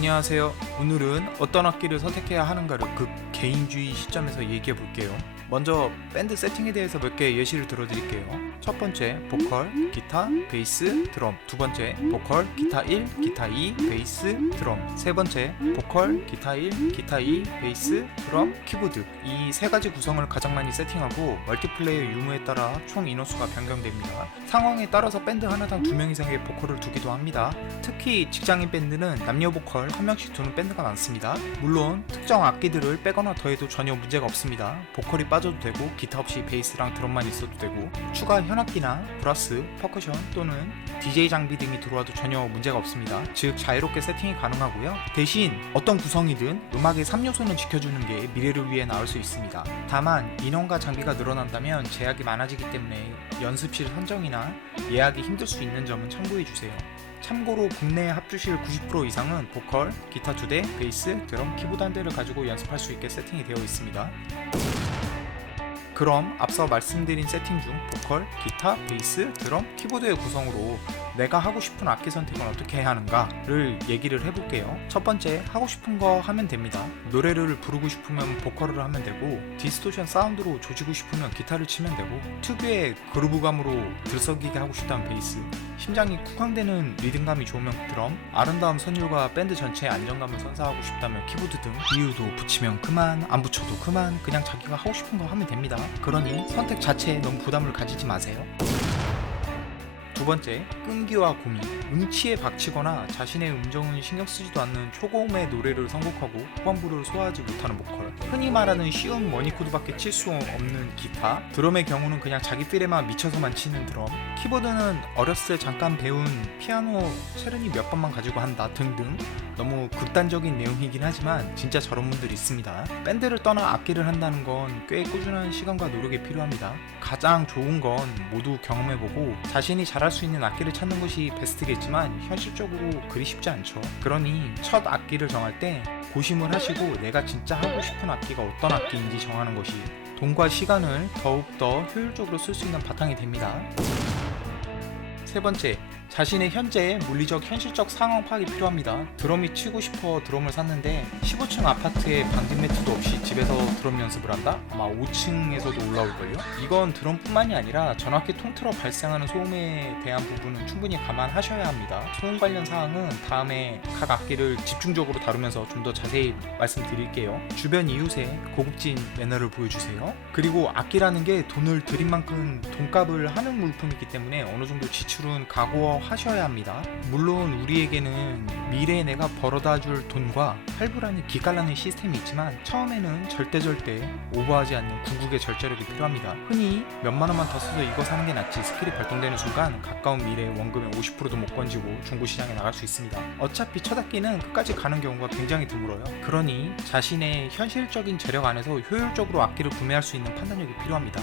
안녕하세요. 오늘은 어떤 악기를 선택해야 하는가를 개인주의 시점에서 얘기해 볼게요. 먼저 밴드 세팅에 대해서 몇 개의 예시를 들어드릴게요. 첫 번째, 보컬, 기타, 베이스, 드럼. 두 번째, 보컬, 기타 1, 기타 2, 베이스, 드럼. 세 번째, 보컬, 기타 1, 기타 2, 베이스, 드럼, 키보드. 이 세 가지 구성을 가장 많이 세팅하고 멀티플레이어 유무에 따라 총 인원수가 변경됩니다. 상황에 따라서 밴드 하나당 2명 이상의 보컬을 두기도 합니다. 특히 직장인 밴드는 남녀 보컬 1명씩 두는 밴드가 많습니다. 물론 특정 악기들을 빼거나 더해도 전혀 문제가 없습니다. 보컬이 빠져도 되고 기타 없이 베이스랑 드럼만 있어도 되고 추가 현악기나 브라스, 퍼커션 또는 DJ 장비 등이 들어와도 전혀 문제가 없습니다. 즉 자유롭게 세팅이 가능하고요. 대신 어떤 구성이든 음악의 3요소는 지켜주는 게 미래를 위해 나올 수 있습니다. 다만 인원과 장비가 늘어난다면 제약이 많아지기 때문에 연습실 선정이나 예약이 힘들 수 있는 점은 참고해주세요. 참고로 국내 합주실 90% 이상은 보컬, 기타 2대, 베이스, 드럼, 키보드 1대를 가지고 연습할 수 있게 세팅이 되어 있습니다. 그럼 앞서 말씀드린 세팅 중 보컬, 기타, 베이스, 드럼, 키보드의 구성으로 내가 하고 싶은 악기 선택은 어떻게 해야 하는가를 얘기를 해볼게요. 첫 번째, 하고 싶은 거 하면 됩니다. 노래를 부르고 싶으면 보컬을 하면 되고 디스토션 사운드로 조지고 싶으면 기타를 치면 되고 특유의 그루브감으로 들썩이게 하고 싶다면 베이스, 심장이 쿵쾅대는 리듬감이 좋으면 드럼, 아름다운 선율과 밴드 전체의 안정감을 선사하고 싶다면 키보드 등 이유도 붙이면 그만, 안 붙여도 그만, 그냥 자기가 하고 싶은 거 하면 됩니다. 그러니 선택 자체에 너무 부담을 가지지 마세요. 두 번째, 끈기와 고민. 음치에 박치거나 자신의 음정은 신경 쓰지도 않는 초고음의 노래를 선곡하고 후반부를 소화하지 못하는 보컬, 흔히 말하는 쉬운 머니코드밖에 칠 수 없는 기타, 드럼의 경우는 그냥 자기 필에만 미쳐서만 치는 드럼, 키보드는 어렸을 때 잠깐 배운 피아노 체르니 몇 번만 가지고 한다 등등 너무 극단적인 내용이긴 하지만 진짜 저런 분들이 있습니다. 밴드를 떠나 악기를 한다는 건 꽤 꾸준한 시간과 노력이 필요합니다. 가장 좋은 건 모두 경험해보고 자신이 잘할 수 있는 악기를 찾는 것이 베스트겠지만 현실적으로 그리 쉽지 않죠. 그러니 첫 악기를 정할 때 고심을 하시고 내가 진짜 하고 싶은 악기가 어떤 악기인지 정하는 것이 돈과 시간을 더욱더 효율적으로 쓸 수 있는 바탕이 됩니다. 세 번째, 자신의 현재의 물리적 현실적 상황 파악이 필요합니다. 드럼이 치고 싶어 드럼을 샀는데 15층 아파트에 방진 매트도 없이 집에서 드럼 연습을 한다? 아마 5층에서도 올라올걸요? 이건 드럼뿐만이 아니라 전악기 통틀어 발생하는 소음에 대한 부분은 충분히 감안하셔야 합니다. 소음 관련 사항은 다음에 각 악기를 집중적으로 다루면서 좀 더 자세히 말씀드릴게요. 주변 이웃에 고급진 매너를 보여주세요. 그리고 악기라는 게 돈을 들인 만큼 돈값을 하는 물품이기 때문에 어느 정도 지출은 각오하셔야 합니다. 물론 우리에게는 미래에 내가 벌어다 줄 돈과 할부라는 기깔나는 시스템이 있지만 처음에는 절대 오버하지 않는 궁극의 절제력이 필요합니다. 흔히 몇만 원만 더 써서 이거 사는 게 낫지 스킬이 발동되는 순간 가까운 미래에 원금의 50%도 못 건지고 중고시장에 나갈 수 있습니다. 어차피 첫 악기는 끝까지 가는 경우가 굉장히 드물어요. 그러니 자신의 현실적인 재력 안에서 효율적으로 악기를 구매할 수 있는 판단력이 필요합니다.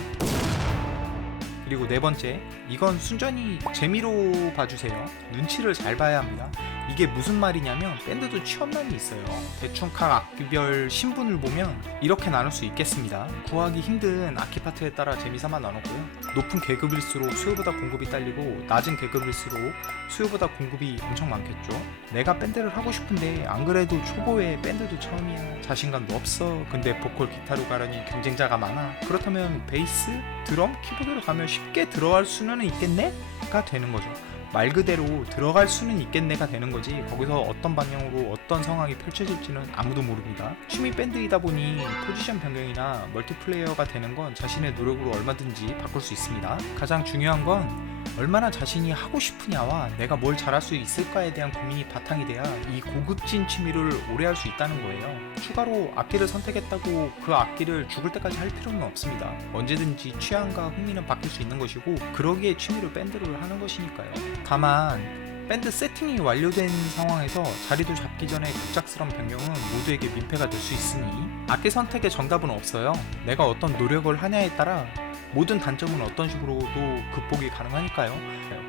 그리고 네 번째, 이건 순전히 재미로 봐주세요. 눈치를 잘 봐야 합니다. 이게 무슨 말이냐면 밴드도 취업난이 있어요. 대충 각 악기별 신분을 보면 이렇게 나눌 수 있겠습니다. 구하기 힘든 악기 파트에 따라 재미삼아 나눴고요. 높은 계급일수록 수요보다 공급이 딸리고 낮은 계급일수록 수요보다 공급이 엄청 많겠죠. 내가 밴드를 하고 싶은데 안 그래도 초보에 밴드도 처음이야, 자신감도 없어, 근데 보컬 기타로 가려니 경쟁자가 많아. 그렇다면 베이스, 드럼, 키보드로 가면 쉽게 들어갈 수는 있겠네? 가 되는 거죠. 말 그대로 들어갈 수는 있겠네가 되는 거지 거기서 어떤 방향으로 어떤 상황이 펼쳐질지는 아무도 모릅니다. 취미 밴드이다 보니 포지션 변경이나 멀티플레이어가 되는 건 자신의 노력으로 얼마든지 바꿀 수 있습니다. 가장 중요한 건 얼마나 자신이 하고 싶으냐와 내가 뭘 잘할 수 있을까에 대한 고민이 바탕이 돼야 이 고급진 취미를 오래 할 수 있다는 거예요. 추가로 악기를 선택했다고 그 악기를 죽을 때까지 할 필요는 없습니다. 언제든지 취향과 흥미는 바뀔 수 있는 것이고 그러기에 취미로 밴드를 하는 것이니까요. 다만 밴드 세팅이 완료된 상황에서 자리도 잡기 전에 급작스러운 변경은 모두에게 민폐가 될 수 있으니 악기 선택의 정답은 없어요. 내가 어떤 노력을 하냐에 따라 모든 단점은 어떤 식으로도 극복이 가능하니까요.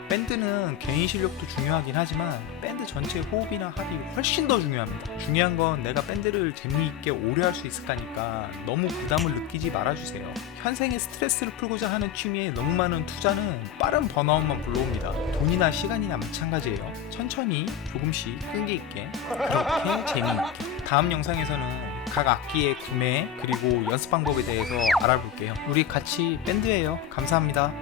밴드는 개인 실력도 중요하긴 하지만 밴드 전체 호흡이나 합이 훨씬 더 중요합니다. 중요한 건 내가 밴드를 재미있게 오래 할 수 있을까니까 너무 부담을 느끼지 말아주세요. 현생의 스트레스를 풀고자 하는 취미에 너무 많은 투자는 빠른 번아웃만 불러옵니다. 돈이나 시간이나 마찬가지예요. 천천히 조금씩 끈기 있게 그렇게 재미있게. 다음 영상에서는 각 악기의 구매 그리고 연습 방법에 대해서 알아볼게요. 우리 같이 밴드예요. 감사합니다.